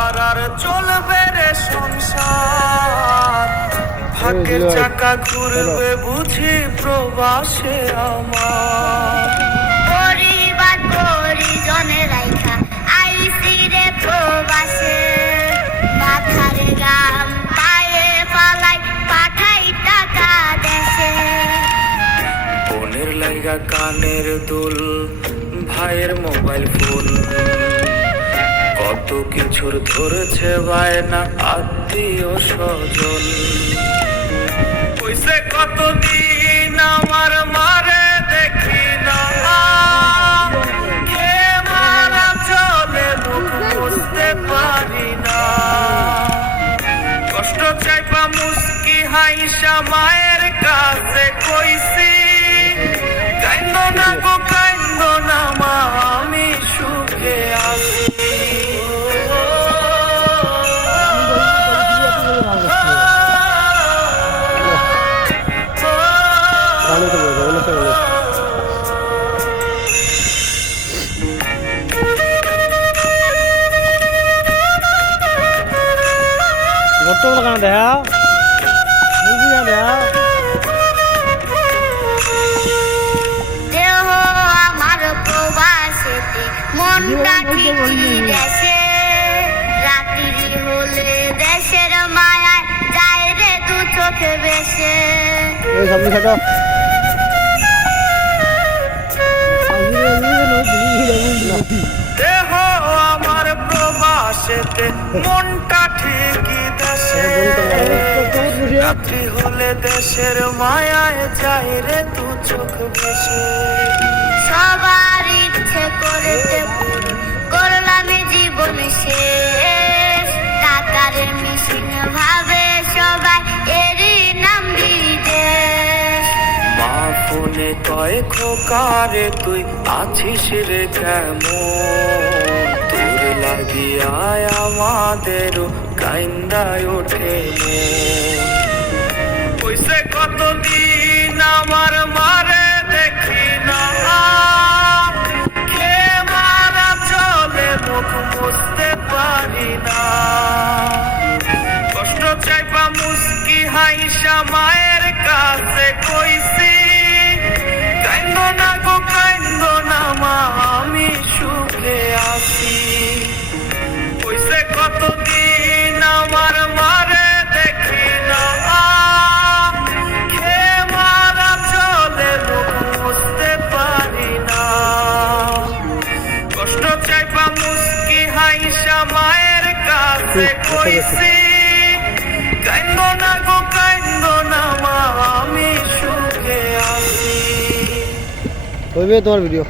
আর চলবে রে সংসার, ভাগ্যের চাকা ঘুরবে বুঝি প্রবাসে আমার। পরিবার পরিজনে রাইখা আইসি রে প্রবাসে, মাথার গাম পায়ে পালাই পাঠাই টাকা দেশে। বোনের লাইগা কানের দুল, ভাইয়ের মোবাইল ফোন, কত কিছুর ধরেছে বায়না আত্মীয় স্বজন। কইছে কতদিন আমার মারে দেখি না, খেয়ে মারা চলে মুখ বুঝতে পারি না। কষ্ট চাইবা মুস্কি হাইসা মায়ের কাছে কইছি, কাইন্দ না গো কাইন্দ না মা, আমি সুখে আছি। দেহ আমার প্রবাসেতে, মনটা ঠিকই দেশে। রাত্রি হলে দেশের মায়ায় যায় রে দু চোখে বেশে। দেহ আমার প্রবাসেতে, মনটা ঠিকই দেশে। রাত্রি হলে দেশের মায়ায় যায় রে দু চোখ বেশে। সবার ইচ্ছে করেতে করলাম জীবন শেষ, টাকার মিশিন ভাবে সবাই এরই নাম বিদেশ। মা ফোনে কয় খোকারে তুই আছিস রে কেমন, তোর লাগিয়ায় আমাদেরও কাইন্দায় ওঠে মন। কইছে কতদিন আমার মারে দেখি না, খেয়ে মারা চলে মুখ বুঝতে পারি না। কষ্ট চাইবা মুস্কি হাইসা মায়ের কাছে কইছি, কাইন্দ না গো কাইন্দ না মা, আমি সুখে আছি। কইছে কতদিন আমার মারে দেখি না, খেয়ে মারা চলে মুখ বুঝতে পারি না। কষ্ট চাইবা মুস্কি হাইসা মায়ের কাছে কইছি, কাইন্দ না গো কাইন্দ না মা, আমি সুখে আছি। তোমার ভিডিও